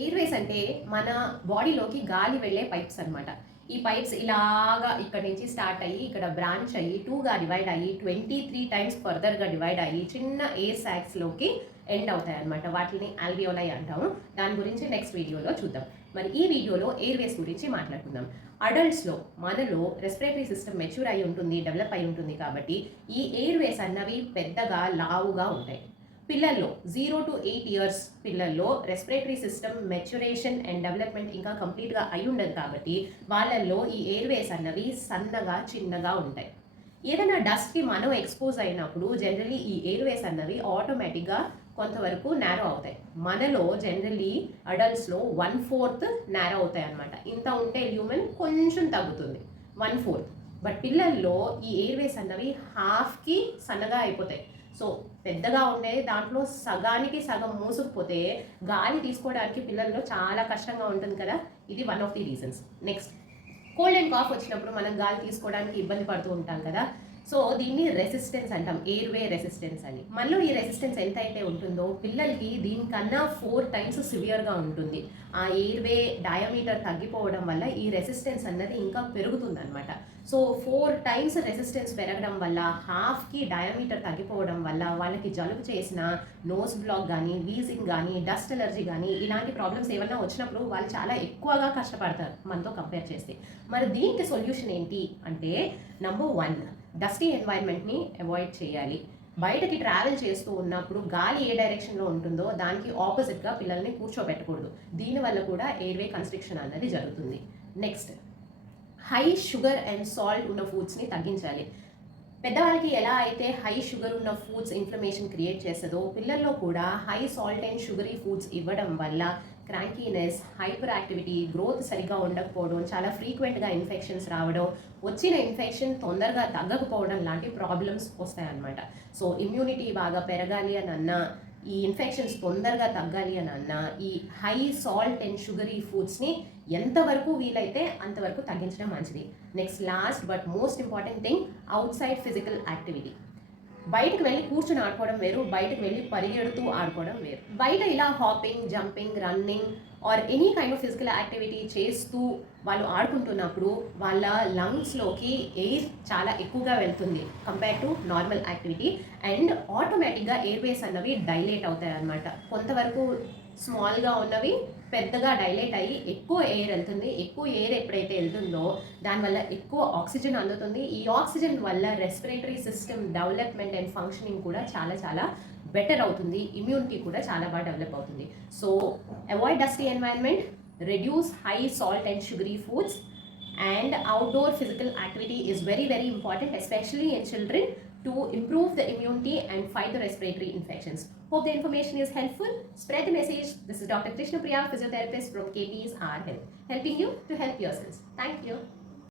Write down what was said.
Airways అంటే మన బాడీలోకి గాలి వెళ్ళే పైప్స్ అనమాట. ఈ పైప్స్ ఇలాగా ఇక్కడ నుంచి స్టార్ట్ అయ్యి ఇక్కడ బ్రాంచ్ అయ్యి 2గా డివైడ్ అయ్యి 23 టైమ్స్ ఫర్దర్గా డివైడ్ అయ్యి చిన్న ఎయిర్ సాక్స్లోకి ఎండ్ అవుతాయి అనమాట. వాటిని ఆల్వియోలై అంటాము. దాని గురించి నెక్స్ట్ వీడియోలో చూద్దాం. మరి ఈ వీడియోలో ఎయిర్వేస్ గురించి మాట్లాడుకుందాం. అడల్ట్స్లో మనలో రెస్పిరేటరీ సిస్టమ్ మెచ్యూర్ అయి ఉంటుంది, డెవలప్ అయి ఉంటుంది. కాబట్టి ఈ ఎయిర్వేస్ అన్నవి పెద్దగా లావుగా ఉంటాయి. పిల్లల్లో 0 to 8 ఇయర్స్ పిల్లల్లో respiratory system maturation and development ఇంకా కంప్లీట్గా అయి ఉండదు. కాబట్టి వాళ్ళల్లో ఈ ఎయిర్వేస్ అన్నవి సన్నగా చిన్నగా ఉంటాయి. ఏదైనా డస్ట్కి మనం ఎక్స్పోజ్ అయినప్పుడు జనరలీ ఈ ఎయిర్వేస్ అన్నవి ఆటోమేటిక్గా కొంతవరకు నేరో అవుతాయి. మనలో జనరలీ అడల్ట్స్లో 1/4 నేరో అవుతాయి అనమాట. ఇంత ఉంటే ల్యూమెన్ కొంచెం తగ్గుతుంది 1/4. బట్ పిల్లల్లో ఈ ఎయిర్వేస్ అన్నవి హాఫ్కి సన్నగా అయిపోతాయి. సో పెద్దగా ఉండేది దాంట్లో సగానికి సగం మూసుకుపోతే గాలి తీసుకోవడానికి పిల్లల్లో చాలా కష్టంగా ఉంటుంది కదా. ఇది one of the reasons. Next, cold and cough వచ్చినప్పుడు మనం గాలి తీసుకోవడానికి ఇబ్బంది పడుతూ ఉంటాం కదా. సో దీన్ని రెసిస్టెన్స్ అంటాం, ఎయిర్వే రెసిస్టెన్స్ అని. మనలో ఈ రెసిస్టెన్స్ ఎంత అయితే ఉంటుందో పిల్లలకి దీనికన్నా 4 టైమ్స్ సివియర్గా ఉంటుంది. ఆ ఎయిర్వే డయామీటర్ తగ్గిపోవడం వల్ల ఈ రెసిస్టెన్స్ అన్నది ఇంకా పెరుగుతుంది అనమాట. సో 4 టైమ్స్ రెసిస్టెన్స్ పెరగడం వల్ల, హాఫ్కి డయామీటర్ తగ్గిపోవడం వల్ల వాళ్ళకి జలుబు చేసిన, నోస్ బ్లాక్ కానీ, వీజింగ్ కానీ, డస్ట్ ఎలర్జీ కానీ ఇలాంటి ప్రాబ్లమ్స్ ఏమన్నా వచ్చినప్పుడు వాళ్ళు చాలా ఎక్కువగా కష్టపడతారు మనతో కంపేర్ చేస్తే. మరి దీనికి సొల్యూషన్ ఏంటి అంటే, నంబర్ 1, డస్టీ ఎన్వైర్న్మెంట్ని అవాయిడ్ చేయాలి. బయటకి ట్రావెల్ చేస్తూ ఉన్నప్పుడు గాలి ఏ డైరెక్షన్లో ఉంటుందో దానికి ఆపోజిట్గా పిల్లల్ని కూర్చోబెట్టకూడదు. దీనివల్ల కూడా ఎయిర్వే కన్స్ట్రిక్షన్ అన్నది జరుగుతుంది. Next, high sugar and salt ఉన్న ఫుడ్స్ని తగ్గించాలి. పెద్దవాళ్ళకి ఎలా అయితే హై షుగర్ ఉన్న ఫుడ్స్ ఇన్ఫ్లమేషన్ క్రియేట్ చేస్తుందో పిల్లల్లో కూడా high salt and sugary foods ఇవ్వడం వల్ల క్రాంకీనెస్, హైపర్ యాక్టివిటీ, గ్రోత్ సరిగా ఉండకపోవడం, చాలా ఫ్రీక్వెంట్గా ఇన్ఫెక్షన్స్ రావడం, వచ్చిన ఇన్ఫెక్షన్ తొందరగా తగ్గకపోవడం లాంటి ప్రాబ్లమ్స్ వస్తాయన్నమాట. సో ఇమ్యూనిటీ బాగా పెరగాలి అని అన్నా, ఈ ఇన్ఫెక్షన్స్ తొందరగా తగ్గాలి అని అన్నా ఈ హై సాల్ట్ అండ్ షుగరీ ఫుడ్స్ని ఎంతవరకు వీలైతే అంతవరకు తగ్గించడం మంచిది. Next, last but most important thing, out side physical activity. బయటకు వెళ్ళి కూర్చుని ఆడుకోవడం వేరు, బయటకు వెళ్ళి పరిగెడుతూ ఆడుకోవడం వేరు. బయట ఇలా hopping, jumping, running or any kind of physical activity చేస్తూ వాళ్ళు ఆడుకుంటున్నప్పుడు వాళ్ళ లంగ్స్లోకి ఎయిర్ చాలా ఎక్కువగా వెళ్తుంది compare to normal activity. And ఆటోమేటిక్గా ఎయిర్వేస్ అన్నవి డైలేట్ అవుతాయి అన్నమాట. కొంతవరకు స్మాల్గా ఉన్నవి పెద్దగా డైలేట్ అయ్యి ఎక్కువ ఎయిర్ వెళ్తుంది. ఎక్కువ ఎయిర్ ఎప్పుడైతే వెళ్తుందో దానివల్ల ఎక్కువ ఆక్సిజన్ అందుతుంది. ఈ ఆక్సిజన్ వల్ల respiratory system development and functioning కూడా చాలా చాలా బెటర్ అవుతుంది. ఇమ్యూనిటీ కూడా చాలా బాగా డెవలప్ అవుతుంది. So avoid dusty environment, reduce high salt and sugary foods, and outdoor physical activity is very very important, especially in children, to improve the immunity and fight the respiratory infections. Hope the information is helpful. Spread the message. This is Dr. Krishna Priya, physiotherapist from KP's R Health, helping you to help yourselves. Thank you.